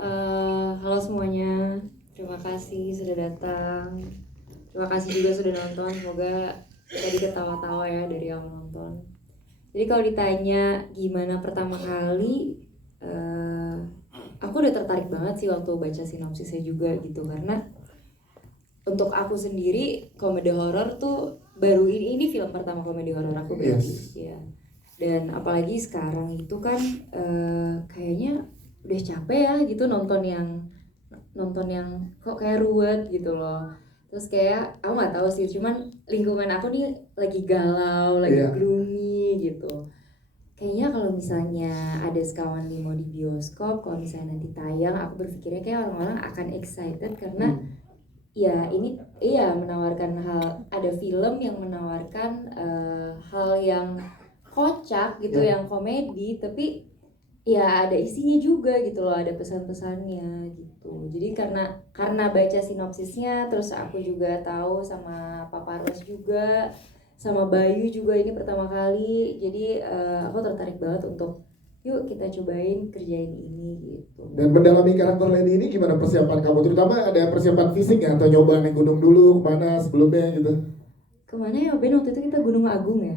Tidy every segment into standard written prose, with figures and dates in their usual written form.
Halo semuanya, terima kasih sudah datang. Terima kasih juga sudah nonton. Semoga tadi ketawa-tawa ya dari yang nonton. Jadi kalau ditanya gimana pertama kali, aku udah tertarik banget sih waktu baca sinopsisnya juga gitu. Karena untuk aku sendiri komedi horor tuh baru ini film pertama komedi horor aku berarti. Yes. Ya. Dan apalagi sekarang itu kan kayaknya udah capek ya gitu nonton yang kok kayak ruwet gitu loh. Terus kayak aku nggak tahu sih, cuman lingkungan aku nih lagi galau, lagi gloomy gitu. Kayaknya kalau misalnya ada Sekawan 5 di bioskop, kalau misalnya nanti tayang, aku berpikirnya kayak orang-orang akan excited karena ya ini menawarkan ada film yang menawarkan hal yang kocak gitu, yang komedi, tapi ya ada isinya juga gitu loh, ada pesan-pesannya gitu. Jadi karena baca sinopsisnya, terus aku juga tahu sama Pak Parwas juga, sama Bayu juga ini pertama kali. Jadi aku tertarik banget untuk yuk kita cobain kerjain ini gitu. Dan mendalami karakter Lady ini gimana persiapan kamu? Terutama ada persiapan fisik ya, atau nyoba naik gunung dulu kemana sebelumnya gitu? Kemana ya Ben, waktu itu kita Gunung Agung ya?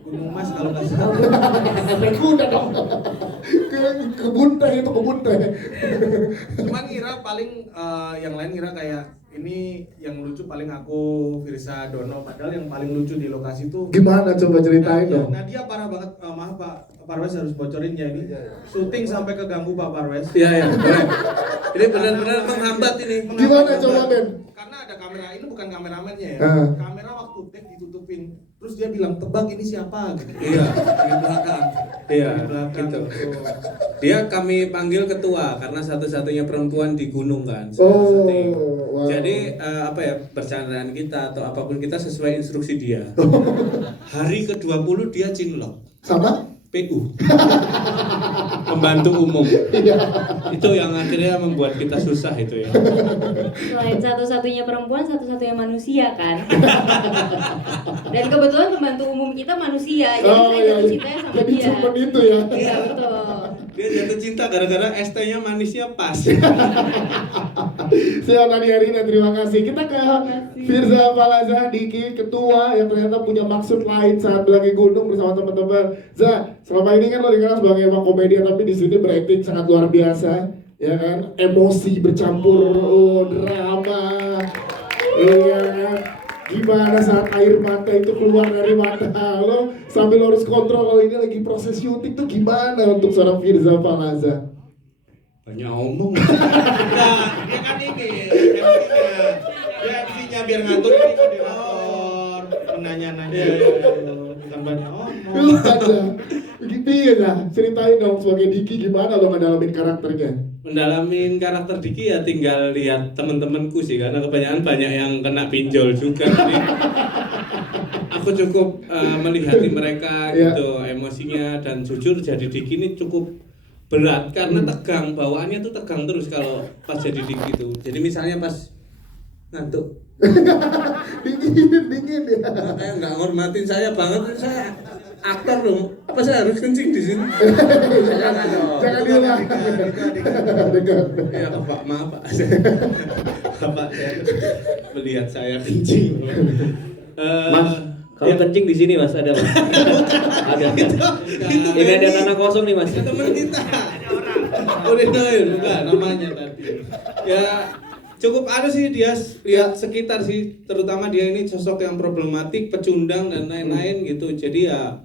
Gunung Mas kalau nggak salah. Udah dong. Kebun teh itu kebun teh. Cuman ngira paling yang lain ngira kayak ini yang lucu paling aku Firsa Dono, padahal yang paling lucu di lokasi itu Gimana coba ceritain dong? Nadia parah banget. Maaf Pak Parwes harus bocorin ya ini. Syuting sampai keganggu Pak Parwes. Iya, boleh. Ini benar-benar menghambat ini. Gimana coba Ben? Karena ada kamera, ini bukan kameramennya ya. Ah. Kamera waktu take ditutupin. Terus dia bilang, "Tebak ini siapa?" gitu. Iya, Di belakang. iya, Di belakang gitu. gitu. Dia kami panggil ketua karena satu-satunya perempuan di gunung kan. Oh, Syuting. wow. Jadi bercandaan kita atau apapun kita sesuai instruksi dia. Hari ke-20 dia cinlok. Sama? PU. Pembantu umum. Itu yang akhirnya membuat kita susah itu ya. Selain satu-satunya perempuan, satu-satunya manusia kan. Dan kebetulan pembantu umum kita manusia, jadi saya jatuh cintanya sama Jadi dia. cuma itu ya. Iya betul. Dia jatuh cinta gara-gara ST-nya manisnya pas. Saya Nadia Rina, terima kasih. Kita ke Firza Falaza, Diki, ketua yang ternyata punya maksud lain saat lagi gunung bersama teman-teman. Za, selama ini kan lo dikenal sebagai emang komedian, tapi di sini berakting sangat luar biasa, ya kan? Emosi bercampur, drama, iya kan? Gimana saat air mata itu keluar dari mata lo sambil lo harus kontrol kalau ini lagi proses syuting tuh gimana untuk seorang Firza Falaza? Banyak omong. Nah, dia kan ini MC-nya. Dia MC-nya biar ngatur ini moderator. Menanya-nanya. Bukan banyak omong. aja. Gitu ya lah, ceritain dong sebagai Diki gimana lo ngedalamin karakternya? Mendalamin karakter Diki ya tinggal lihat temen-temenku sih, karena kebanyakan banyak yang kena pinjol juga. Jadi aku cukup melihati mereka gitu, emosinya, dan jujur jadi Diki ini cukup berat karena tegang, bawaannya tuh tegang terus kalau pas jadi Diki tuh. Jadi misalnya pas ngantuk, dingin ya. kayak nggak ngormatin saya banget, saya aktor loh, apa saya harus kencing di sini? Jangan diulang. Dekat. Ya Pak, maaf Pak. Bapak saya melihat saya kencing. Mas, kalau kencing di sini Mas ada Mas. Ada. Ini ada tanah kosong nih Mas. Teman kita. Udah tahu bukan namanya tadi. Ya cukup ada sih dia lihat sekitar sih, terutama dia ini sosok yang problematik, pecundang dan lain-lain gitu. Jadi ya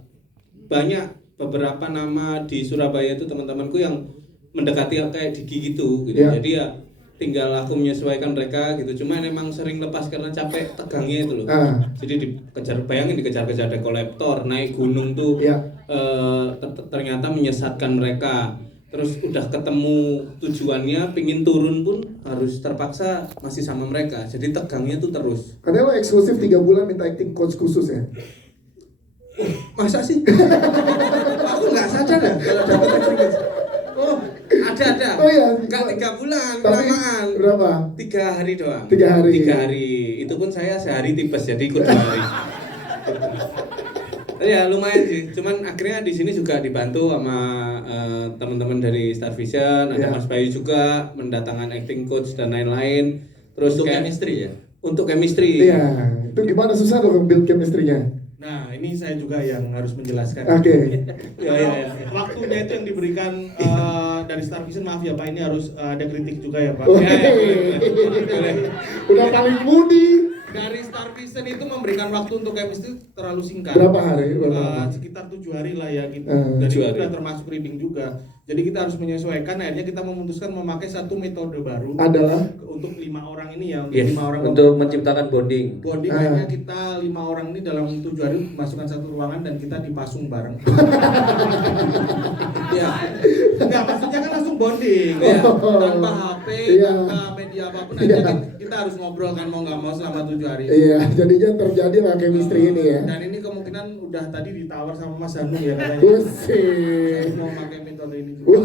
banyak beberapa nama di Surabaya itu teman-temanku yang mendekati kayak Diki gitu. Jadi ya tinggal aku menyesuaikan mereka gitu. Cuma emang sering lepas karena capek tegangnya itu loh. Jadi dikejar-kejar dekolektor, naik gunung tuh ternyata menyesatkan mereka. Terus udah ketemu tujuannya, pingin turun pun harus terpaksa masih sama mereka. Jadi tegangnya tuh terus. Katanya lo eksklusif 3 bulan minta acting coach khusus ya? Masa sih? Aku nggak sadar ya kalau dapat acting coach. Oh, ada. Oh iya. Nggak 3 bulan, Tapi kelamaan. berapa? 3 hari doang. 3 hari. 3 hari. Itu pun saya sehari tipes, jadi ikut 2 hari. Ya lumayan sih, cuman akhirnya di sini juga dibantu sama teman-teman dari Star Vision, ada Iya. Mas Bayu juga mendatangkan acting coach dan lain-lain. Terus Untuk kayak chemistry ya. untuk chemistry. Iya, itu gimana susah dong build chemistry-nya? Nah, ini saya juga yang harus menjelaskan. Oke. Ya. Waktunya itu yang diberikan dari Star Vision, maaf ya Pak, ini harus ada kritik juga ya Pak. Oke. Ya, boleh. Udah paling mudi. Dari Star Vision itu memberikan waktu untuk chemistry terlalu singkat. Berapa hari? Berapa lama? Sekitar 7 hari lah ya gitu. Hmm. Dan 7 itu hari. udah termasuk reading juga. Jadi kita harus menyesuaikan. Akhirnya kita memutuskan memakai satu metode baru Adalah untuk 5 orang ini ya. Untuk Yes, 5 orang untuk menciptakan bonding. bonding. Ah. Akhirnya kita 5 orang ini dalam 7 hari masukkan satu ruangan dan kita dipasung bareng. Ya, enggak, maksudnya kan langsung bonding ya. Tanpa HP, Iya. tanpa media apapun. Iya. Akhirnya kita harus ngobrol kan mau nggak mau selama 7 hari. iya, jadinya terjadi lah chemistry ini ya. Dan ini kemungkinan udah tadi ditawar sama Mas Hanung ya katanya. Buset. Mau pakai metode ini juga.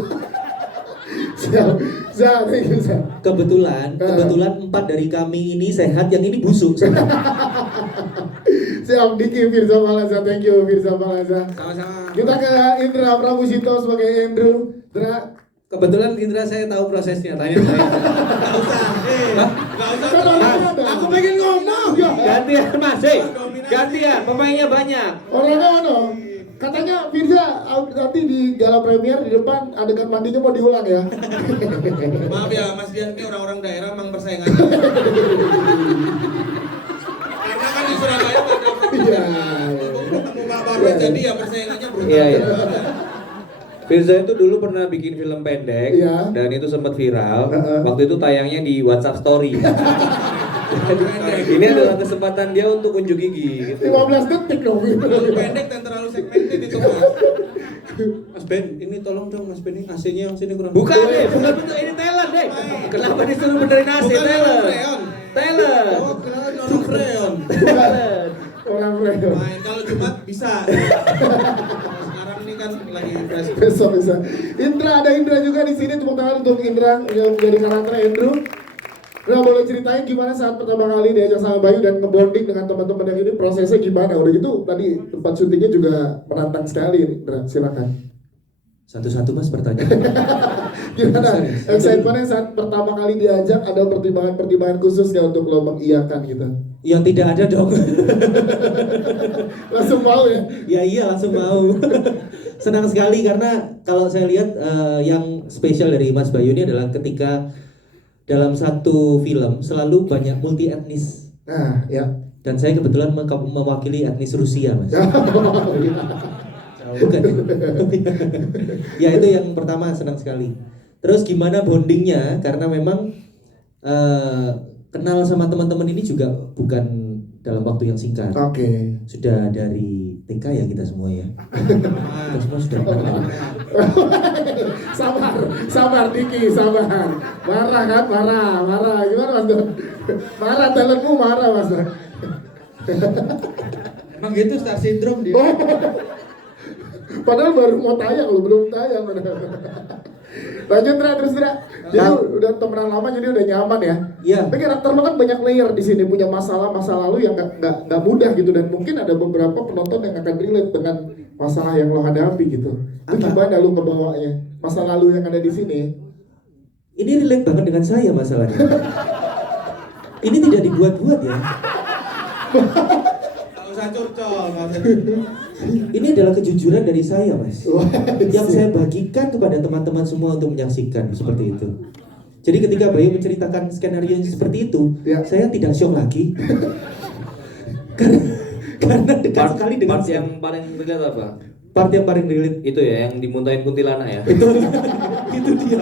Thank you, Zah. Kebetulan 4 dari kami ini sehat, yang ini busuk. Siap, Diki Firza Malaza, thank you Firza Malaza. Sama-sama. Kita ke Indra Prabusito sebagai Andrew. Indra, Kebetulan Indra saya tahu prosesnya, tanya saya. Nggak usah, nggak usah. kan orangnya ada. Aku pengen ngomong. Gantian Mas, gantian, pemainnya banyak. Orangnya mana? Katanya Firza nanti di gala premier di depan adegan mandinya mau diulang ya. Maaf ya Mas Dian, ini orang-orang daerah emang persaingan. Karena kan di Surabaya pada Iya. ketemu Pak Barwe, jadi ya persaingannya brutal. Iya, iya. Firza itu dulu pernah bikin film pendek Iya. dan itu sempat viral. Heeh. Waktu itu tayangnya di WhatsApp Story. Ini adalah kesempatan dia untuk unjuk gigi gitu. 15 detik dong. Terlalu pendek dan terlalu segmented itu Mas. Mas Ben, ini tolong dong Mas Ben, ini AC-nya yang sini kurang. Bukan betul ini talent deh. Kenapa disuruh benerin AC Bukan talent? orang freon. Talent. Oh, kenapa orang freon? Talent. Orang mereka. Main kalau Jumat bisa. Sekarang ini kan lagi fresh. Besok bisa. Indra, ada Indra juga di sini. Tepuk tangan untuk Indra yang menjadi karakter Andrew. Nah, boleh ceritain gimana saat pertama kali diajak sama Bayu dan ngebonding dengan teman-teman yang ini, prosesnya gimana? Udah gitu tadi tempat syutingnya juga menantang sekali, Indra. Silakan. Satu-satu Mas pertanyaan. Gimana? Excitementnya saat pertama kali diajak, ada pertimbangan-pertimbangan khusus nggak untuk lo mengiyakan gitu? Yang tidak ada dong. Langsung mau ya? Ya iya, langsung mau. Senang sekali karena kalau saya lihat yang spesial dari Mas Bayu ini adalah ketika dalam satu film selalu banyak multi etnis, Nah, ya. dan saya kebetulan mewakili etnis Rusia Mas. Bukan. Ya itu yang pertama, senang sekali. Terus gimana bondingnya? Karena memang kenal sama teman-teman ini juga bukan dalam waktu yang singkat. Oke. Sudah dari TK ya kita semua ya. Kita semua sudah kenal. Sabar Diki, sabar. Marah kan, marah. Gimana Mas Don? Marah, talentmu marah Mas Don. Emang gitu Star Syndrome dia. Oh. Padahal baru mau tayang loh, belum tayang. Lanjut Dra, terus Dra. Jadi udah temenan lama jadi udah nyaman ya. Iya. Tapi karakter lo kan banyak layer di sini, punya masalah masa lalu yang nggak mudah gitu, dan mungkin ada beberapa penonton yang akan relate dengan masalah yang lo hadapi gitu. Itu gimana lo ngebawanya? Masa lalu yang ada di sini. Ini relate banget dengan saya masalahnya. Ini tidak dibuat-buat ya. Nggak usah curcol, nggak usah curcol. Ini adalah kejujuran dari saya, Mas. Wah, Yang saya bagikan kepada teman-teman semua untuk menyaksikan seperti itu. Jadi ketika Bayu menceritakan skenario seperti itu, Ya. saya tidak shock lagi. karena dekat sekali dengan Part yang paling relate apa? part yang paling relate. Itu ya, yang dimuntahin kuntilanak ya. Itu dia.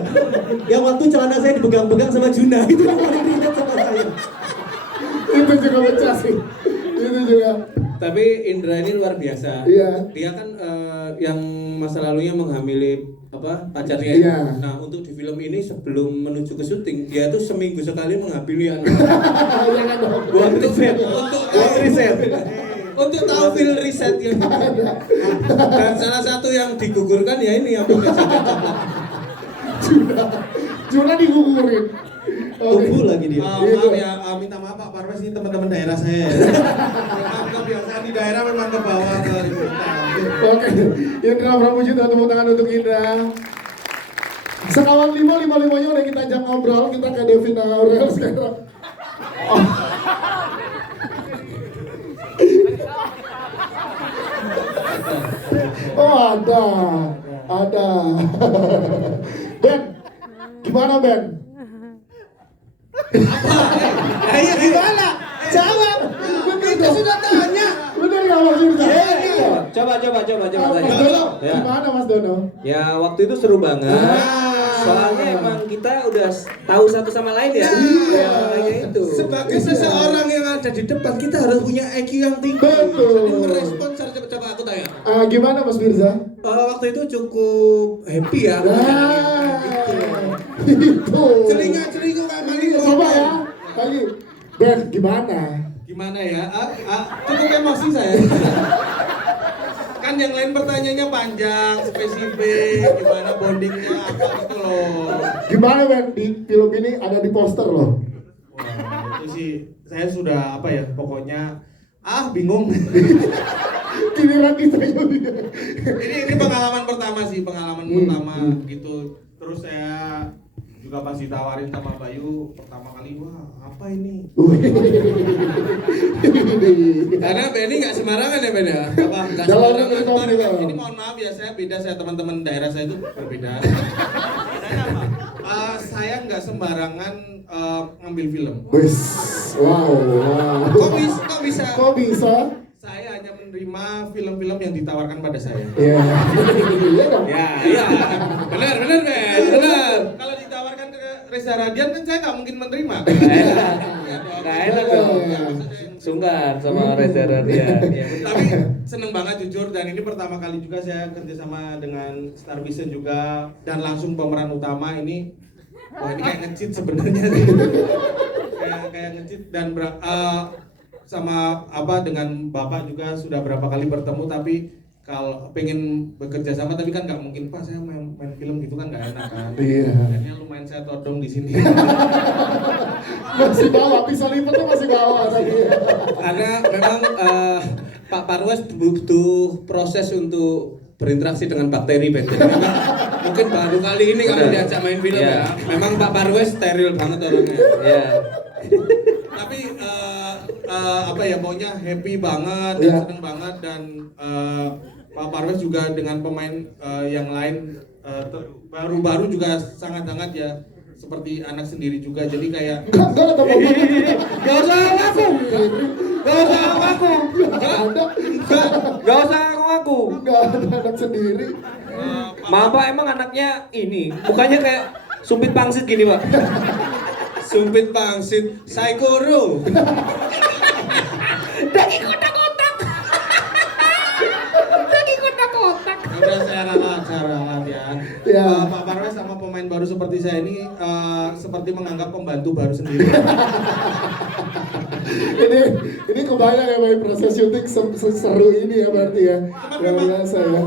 Yang waktu celana saya dipegang-pegang sama Juna, itu yang paling relate sama saya. itu juga pecah sih. Itu juga. Tapi Indra ini luar biasa. Iya. Dia kan yang masa lalunya menghamili pacarnya. Iya. Nah, untuk di film ini sebelum menuju ke syuting, dia tuh seminggu sekali menghamili anak. Jangan dong. Untuk riset. Untuk tahu feel riset yang dan salah satu yang digugurkan ya ini yang pakai jaket coklat. Juna digugurin. tumbuh lagi dia. Maaf ya, minta maaf Pak Parwes ini teman-teman daerah saya. Memang kebiasaan di daerah memang ke bawah ke Oke, Indra Pramuji, tepuk tangan untuk Indra. Sekawan 5-5-5-nya udah kita ajak ngobrol, kita ke Devina Aurel sekarang. Oh ada. Ben, gimana Ben? Ayo gimana? Jawab. Kita sudah tanya. Bener nggak Mas Indra? Coba Mas tanya. Dono, Ya. gimana Mas Dono? Ya waktu itu seru banget. Soalnya emang kita udah tahu satu sama lain ya. Ya makanya itu. Sebagai seseorang yang ada di depan, kita harus punya IQ yang tinggi. Betul. Jadi merespon secara cepat. Coba aku tanya. Gimana Mas Firza? Waktu itu cukup happy ya. Itu. Celinga kayak maling. Coba ya, lagi. Ben, gimana? Gimana ya? Cukup emosi saya. Kan yang lain pertanyaannya panjang, spesifik, gimana bondingnya apa gitu loh. Gimana Ben, di film ini ada di poster loh. Wah, itu sih saya sudah apa ya, pokoknya bingung. Giliran kita juga. Ini pengalaman pertama sih, pertama gitu. Terus saya juga pas ditawarin sama Bayu pertama kali, wah apa ini? Karena Benny nggak sembarangan ya Ben ya. Apa? Nggak Dalam sembarangan. cerita film. Ini mohon maaf ya, saya beda, saya teman-teman daerah saya itu berbeda. Saya nggak sembarangan ngambil film. Wes, wow. Kok bisa? Saya Saya hanya menerima film-film yang ditawarkan pada saya. Iya. Iya dong. Iya. Benar Ben. Benar. Kalau ditawarkan ke Reza Radian kan saya nggak mungkin menerima. Nggak enak dong. Sungkan sama Reza Radian. Ya. Tapi seneng banget jujur, dan ini pertama kali juga saya kerjasama dengan Star Vision juga, dan langsung pemeran utama ini. Wah ini kayak nge-cheat sebenarnya sih. kayak nge-cheat dan sama dengan Bapak juga sudah berapa kali bertemu, tapi kalau pengen bekerja sama tapi kan nggak mungkin Pak, saya main film gitu kan nggak enak kan. Iya. Akhirnya lumayan saya todong di sini. Masih bawah, bisa lipatnya masih bawah tadi. Karena memang Pak Parwes butuh proses untuk berinteraksi dengan bakteri Ben. Jadi mungkin baru kali ini kalau diajak main film ya. Memang Pak Parwes steril banget orangnya. Ya. Tapi pokoknya happy banget dan seneng banget, dan Pak Parwes juga dengan pemain yang lain baru-baru juga sangat-sangat ya seperti anak sendiri juga, jadi kayak Enggak ada apa-apa. Gak usah ngaku. Gak usah ngaku. Enggak ada anak sendiri. Maaf Pak, emang anaknya ini mukanya kayak sumpit pangsit gini Pak. sumpit pangsit saikoro. Daging kotak-kotak. Udah saya ralat ya. Ya. Pak Parwes sama pemain baru seperti saya ini seperti menganggap pembantu baru sendiri. ini kebayang ya Bay, proses syuting seru ini ya berarti ya. Luar biasa ya.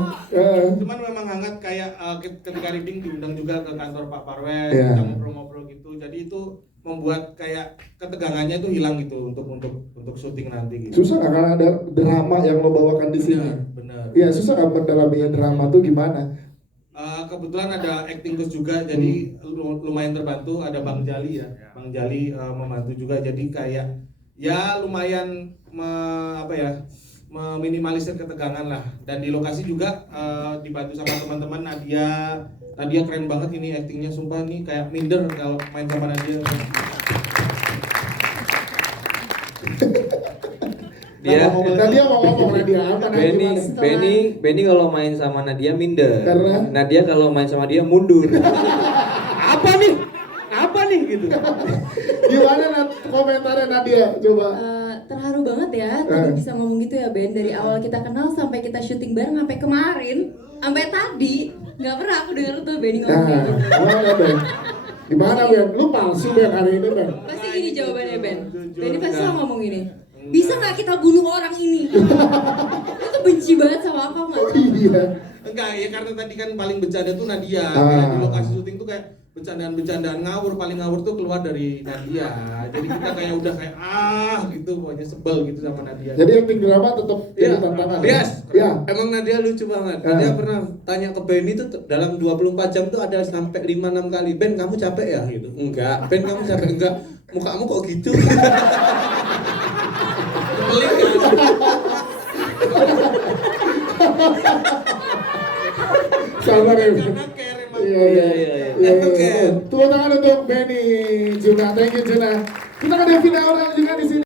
Cuman memang hangat, kayak ketika reading diundang juga ke kantor Pak Parwes, Iya. kita ngobrol-ngobrol gitu. Jadi itu membuat kayak ketegangannya itu hilang gitu untuk syuting nanti gitu. Susah nggak karena ada drama yang lo bawakan di sini? Benar. Iya, susah nggak mendalami drama tuh gimana? Kebetulan ada acting coach juga, jadi lumayan terbantu. Ada Bang Jali ya, Bang Jali membantu juga. Jadi kayak ya lumayan meminimalisir ketegangan lah. Dan di lokasi juga dibantu sama teman-teman. Nadia keren banget ini actingnya, sumpah nih kayak minder kalau main sama Nadia. Nadia mau ngomong Nadia apa? Benny kalau main sama Nadia minder. Karena? Nadia kalau main sama dia mundur. Apa nih gitu. Gimana komentarnya Nadia? Coba. Terharu banget ya tadi bisa ngomong gitu ya Ben, dari awal kita kenal sampai kita syuting bareng sampai kemarin sampai tadi nggak pernah aku dengar tuh Benny ngomong kayak gitu. Gimana Ben? Gimana Ben? Lu palsu Ben hari ini Ben? Pasti gini jawabannya Ben. Benny pasti selalu ngomong gini. Bisa nggak kita bunuh orang ini? Itu benci banget sama aku nggak tahu. Iya. Enggak ya, karena tadi kan paling bercanda tuh Nadia. Kayak di lokasi syuting tuh kayak bercandaan-bercandaan ngawur, paling ngawur tuh keluar dari Nadia. Jadi kita kayak udah kayak gitu, pokoknya sebel gitu sama Nadia. Jadi acting drama tetap jadi tantangan. Yes. Ya. Emang Nadia lucu banget. Nadia pernah tanya ke Benny tuh dalam 24 jam tuh ada sampai 5-6 kali. Ben, kamu capek ya gitu? Enggak. Ben, kamu capek enggak? Mukamu kok gitu? Pelik kan? Sabar ya. Karena care emang. Iya. Oke. Tepuk tangan untuk Benny Juna. Thank you Juna. Kita ada Devina Aurel juga di sini.